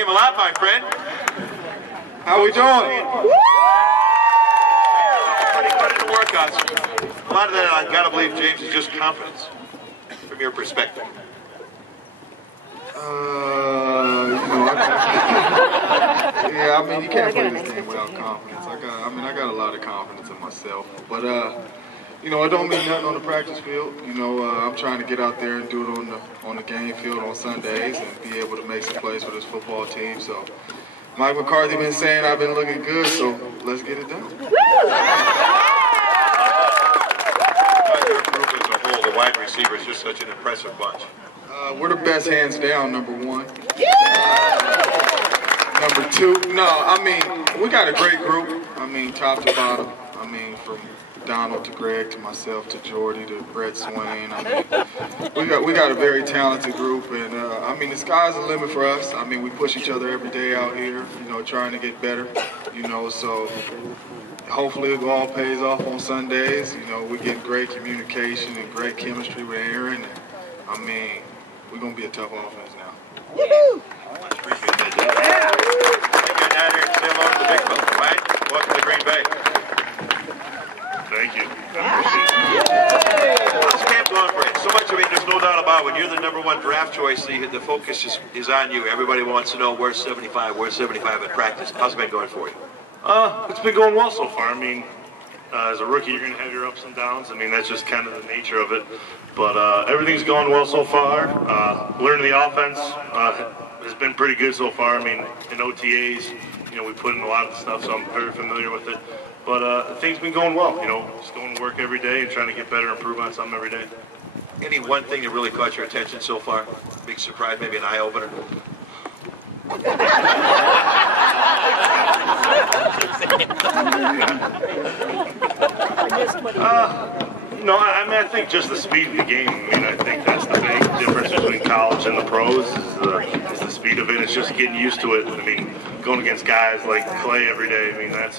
name a lot, my friend. How we doing? Pretty good in the workouts. A lot of that, I've got to believe, James, is just confidence, from your perspective. Yeah, I mean, you can't play this game without confidence. I got a lot of confidence in myself. But, you know, it don't mean nothing on the practice field. You know, I'm trying to get out there and do it on the game field on Sundays and be able to make some plays for this football team. So, Mike McCarthy been saying I've been looking good, so let's get it done. Your group as a whole, the wide receivers, just such an impressive bunch. We're the best hands down, number one. Number two, no, I mean, we got a great group. I mean, top to bottom. I mean, from Donald to Greg to myself to Jordy to Brett Swain. I mean, we got a very talented group, and I mean, the sky's the limit for us. I mean, we push each other every day out here, you know, trying to get better, you know, so hopefully it all pays off on Sundays. You know, we get great communication and great chemistry with Aaron. And, I mean, we're going to be a tough offense now. Woohoo! Appreciate that, Jeff. Thank you, down here and say hello to the big fella, right? Welcome to Green Bay. Thank you. How's camp going for you? So much, I mean, there's no doubt about it. When you're the #1 draft choice, the focus is on you. Everybody wants to know where's 75 at practice. How's it been going for you? It's been going well so far. I mean, as a rookie, you're going to have your ups and downs. I mean, that's just kind of the nature of it. But everything's going well so far. Learning the offense has been pretty good so far. I mean, in OTAs, you know, we put in a lot of stuff, so I'm very familiar with it. But things been going well. You know, just going to work every day and trying to get better and improve on something every day. Any one thing that really caught your attention so far? Big surprise, maybe an eye-opener? No, I mean, I think just the speed of the game. I mean, I think that's the big difference between college and the pros is the speed of it. It's just getting used to it. I mean, going against guys like Clay every day. I mean, that's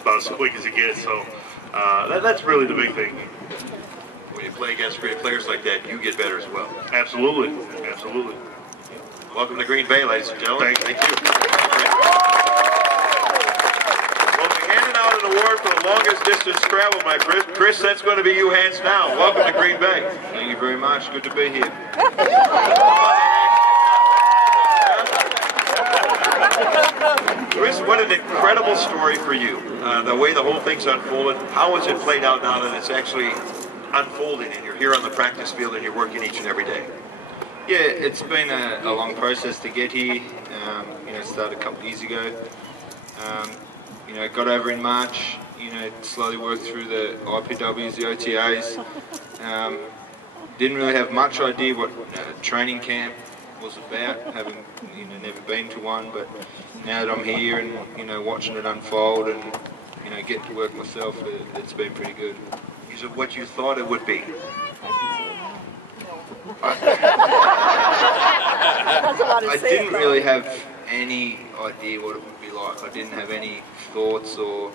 about as quick as it gets. So that's really the big thing. When you play against great players like that, you get better as well. Absolutely, absolutely. Welcome to Green Bay, ladies and gentlemen. Thank you. We'll be handing out an award for the longest distance travel, my Chris. Chris, that's going to be you hands down. Welcome to Green Bay. Thank you very much. Good to be here. Chris, what an incredible story for you. The way the whole thing's unfolded. How has it played out now that it's actually unfolding and you're here on the practice field and you're working each and every day? Yeah, it's been a long process to get here. You know, started a couple of years ago. You know, got over in March. You know, slowly worked through the IPWs, the OTAs. Didn't really have much idea what training camp was about, having never been to one. But now that I'm here and watching it unfold and getting to work myself, it's been pretty good. Is it what you thought it would be? I didn't really have any idea what it would be like. I didn't have any thoughts or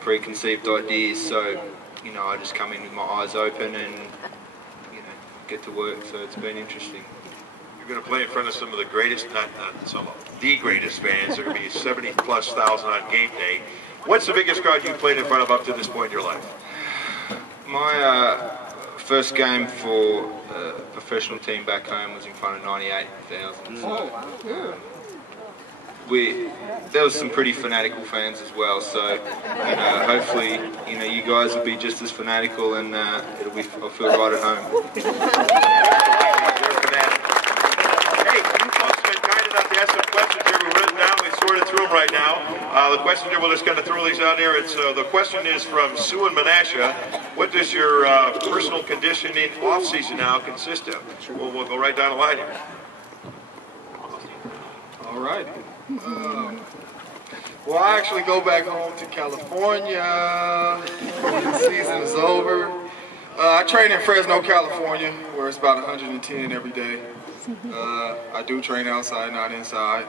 preconceived ideas, so I just come in with my eyes open and get to work. So it's been interesting. You're going to play in front of some of the greatest, the greatest fans. There are going to be 70,000+ on game day. What's the biggest crowd you've played in front of up to this point in your life? My first game for a professional team back home was in front of 98,000. So, there was some pretty fanatical fans as well. So hopefully you guys will be just as fanatical, and I'll feel right at home. Hey, you folks have been kind enough to ask some questions here. We've written down. We sorted through them right now. The question here, we'll just kind of throw these out here. It's the question is from Sue and Menasha. What does your personal conditioning off season now consist of? We'll go right down the line here. All right. Well, I actually go back home to California when the season is over. I train in Fresno, California, where it's about 110 every day. I do train outside, not inside.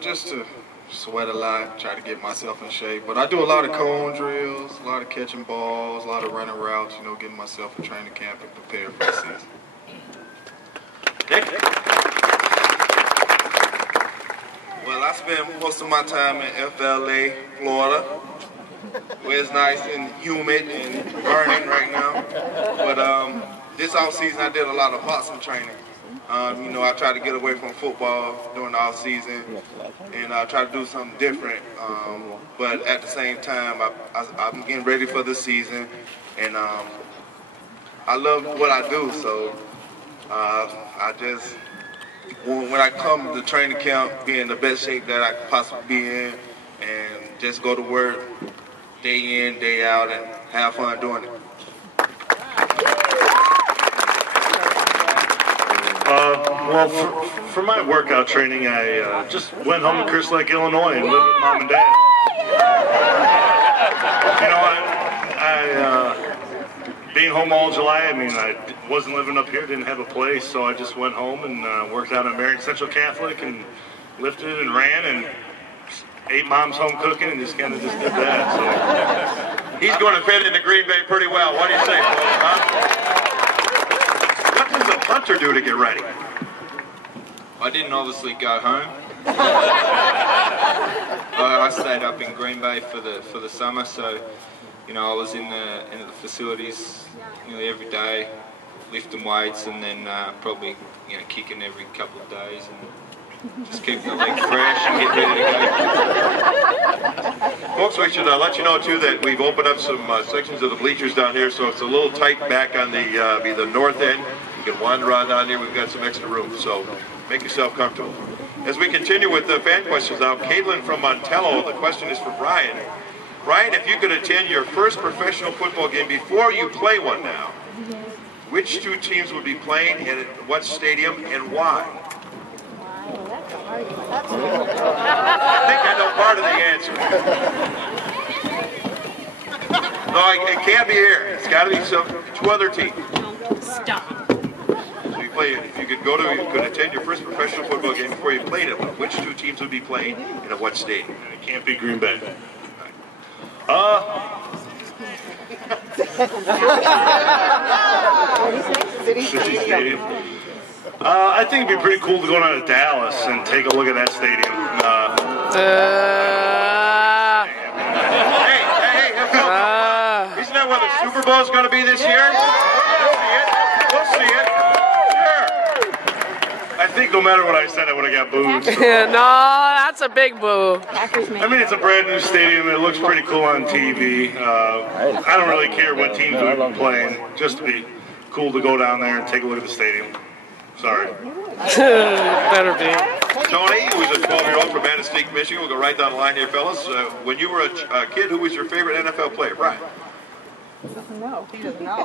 Just to sweat a lot, try to get myself in shape. But I do a lot of cone drills, a lot of catching balls, a lot of running routes, getting myself in training camp and prepared for the season. Nick? spend most of my time in FLA, Florida, where it's nice and humid and burning right now. But this off season, I did a lot of boxing training. You know, I try to get away from football during the off season and try to do something different. But at the same time, I'm getting ready for the season, and I love what I do. So I just, when I come to training camp, be in the best shape that I could possibly be in, and just go to work day in, day out, and have fun doing it. Well, for my workout training, I just went home to Crystal Lake, Illinois, and lived with Mom and Dad. You know, being home all July, I mean, I wasn't living up here, didn't have a place, so I just went home and worked out at Marion Central Catholic and lifted and ran and ate Mom's home cooking and just kind of just did that. So He's going to fit into Green Bay pretty well. What do you say, folks? Huh? What does a punter do to get ready? I didn't obviously go home. I stayed up in Green Bay for the summer, so you know I was in the facilities nearly every day, lifting weights, and then probably kicking every couple of days, and just keeping the leg fresh and get ready to go. Folks, we should let you know too that we've opened up some sections of the bleachers down here, so it's a little tight back on the north end. You can wander around down here. We've got some extra room, so make yourself comfortable. As we continue with the fan questions now, Caitlin from Montello, the question is for Bryan. Bryan, if you could attend your first professional football game before you play one now, which two teams would be playing and at what stadium and why? I think I know part of the answer. No, it can't be here. It's got to be two other teams. Stop. If you could attend your first professional football game before you played it, which two teams would be playing and at what stadium? And it can't be Green Bay. City Stadium. I think it'd be pretty cool to go down to Dallas and take a look at that stadium. Hey, isn't that where the Super Bowl is going to be this year? We'll see it. I think no matter what I said, I would have got booed. So. No, that's a big boo. I mean, it's a brand new stadium. It looks pretty cool on TV. I don't really care what teams are playing. Just to be cool to go down there and take a look at the stadium. Sorry. Better be. Tony, who's a 12-year-old from Annistique, Michigan. We'll go right down the line here, fellas. When you were a kid, who was your favorite NFL player? Bryan.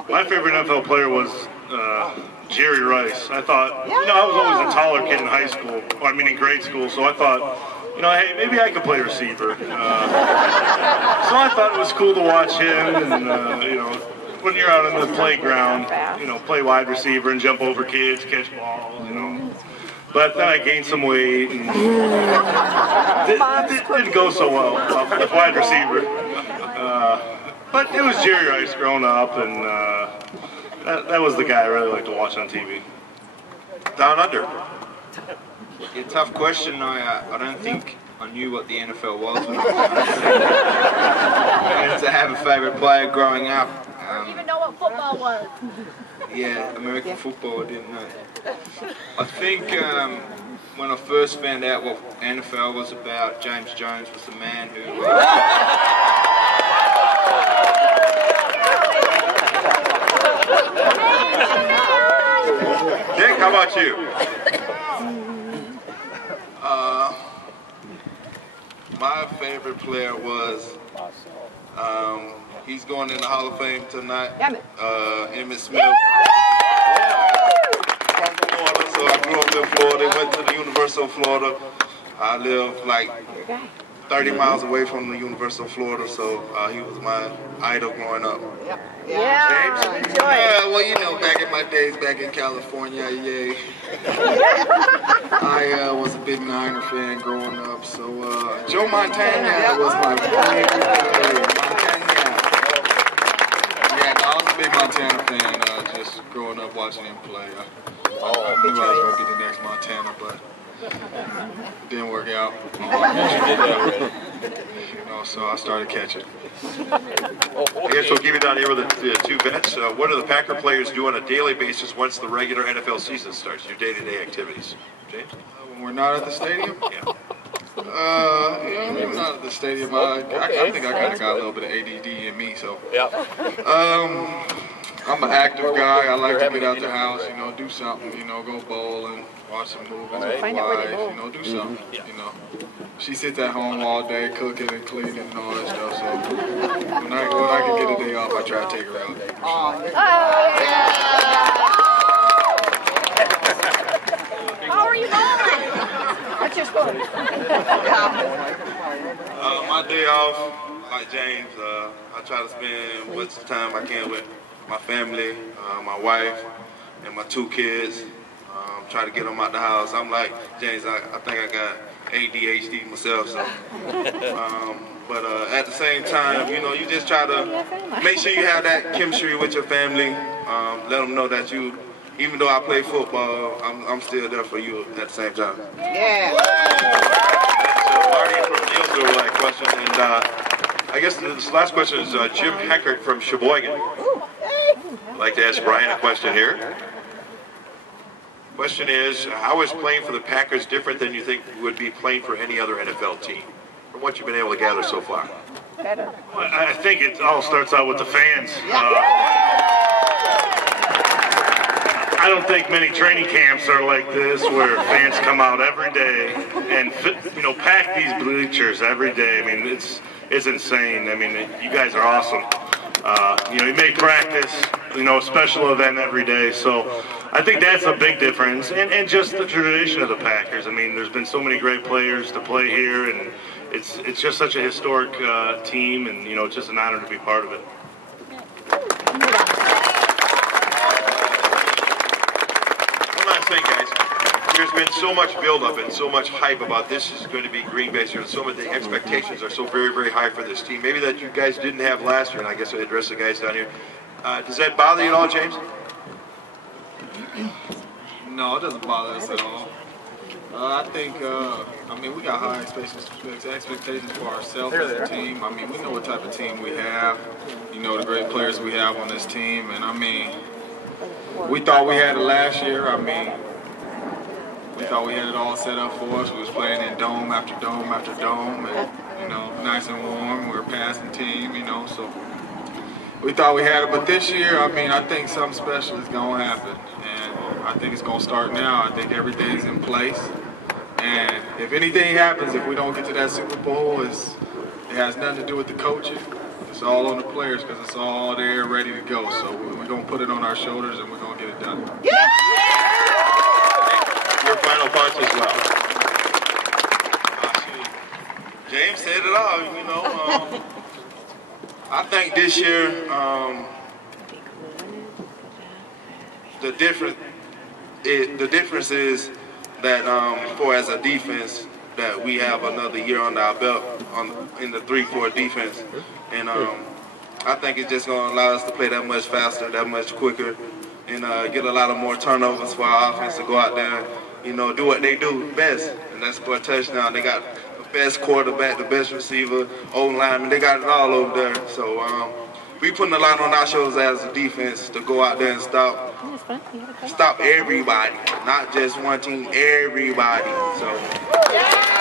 My favorite NFL player was Jerry Rice. I thought, I was always a taller kid in high school, in grade school, so I thought, hey, maybe I could play receiver. So I thought it was cool to watch him, and, when you're out on the playground, play wide receiver and jump over kids, catch balls, But then I gained some weight, and it didn't go so well with wide receiver. But it was Jerry Rice growing up, and that was the guy I really liked to watch on TV. Down under. Yeah, tough question. I don't think I knew what the NFL was when I was young. To have a favorite player growing up. I didn't even know what football was. Yeah, American football, I didn't know. I think when I first found out what NFL was about, James Jones was the man who... Dick, how about you? My favorite player was, he's going in the Hall of Fame tonight, Emmitt Smith. From Florida, so I grew up in Florida, went to the University of Florida. I live like 30 miles away from the University of Florida, so he was my idol growing up. Yeah, enjoy. Well, back in my days, back in California, yay. I was a big Niner fan growing up, so Joe Montana was my favorite player. I was a big Montana fan, just growing up watching him play. I knew I was going to be the next Montana, but It didn't work out. You know, so I started catching. I guess we'll give you down here with the two vets. What do the Packer players do on a daily basis once the regular NFL season starts? Your day-to-day activities, James? When we're not at the stadium? Yeah. Yeah, we're not at the stadium. I think I kind of got a little bit of ADD in me, so. Yeah. I'm an active guy. I like to get out the house, you know, do something, you know, go bowling, watch some movies with my wife, you know, do something, you know. She sits at home all day cooking and cleaning and all that stuff, so when I can get a day off, I try to take her out. How are you bowling? What's your score? My day off, like James, I try to spend as much time I can with my family, my wife, and my 2 kids. Try to get them out the house. I'm like James, I think I got ADHD myself, so. But at the same time, you know, you just try to make sure you have that chemistry with your family. Let them know that you, even though I play football, I'm still there for you at the same time. Yeah. So Marty from Nielsville with that question, and I guess this last question is Jim Heckert from Sheboygan. I'd like to ask Bryan a question here. Question is, how is playing for the Packers different than you think would be playing for any other NFL team? From what you've been able to gather so far. I think it all starts out with the fans. I don't think many training camps are like this, where fans come out every day and pack these bleachers every day. I mean, it's insane. I mean, you guys are awesome. You make practice, a special event every day. So I think that's a big difference, and just the tradition of the Packers. I mean, there's been so many great players to play here, and it's just such a historic team, and it's just an honor to be part of it. One last thing, guys. There's been so much buildup and so much hype about this is going to be Green Bay's year, and so many expectations are so very, very high for this team. Maybe that you guys didn't have last year, and I guess I address the guys down here. Does that bother you at all, James? No, it doesn't bother us at all. I think, we got high expectations for ourselves as a team. I mean, we know what type of team we have, the great players we have on this team. And, we thought we had it last year. We thought we had it all set up for us. We was playing in dome after dome after dome, and, nice and warm. We were a passing team, so we thought we had it. But this year, I think something special is going to happen. And I think it's going to start now. I think everything's in place. And if anything happens, if we don't get to that Super Bowl, it has nothing to do with the coaching. It's all on the players because it's all there ready to go. So we're going to put it on our shoulders and we're going to get it done. Yeah! Your final thoughts as well. James said it all, I think this year, the difference is that as a defense, that we have another year under our belt in the 3-4 defense, and I think it's just going to allow us to play that much faster, that much quicker, and get a lot of more turnovers for our offense to go out there and do what they do best, and that's score a touchdown. They got the best quarterback, the best receiver, old lineman. They got it all over there. So we putting a lot on our shoulders as a defense to go out there and stop everybody, not just one team, everybody. So.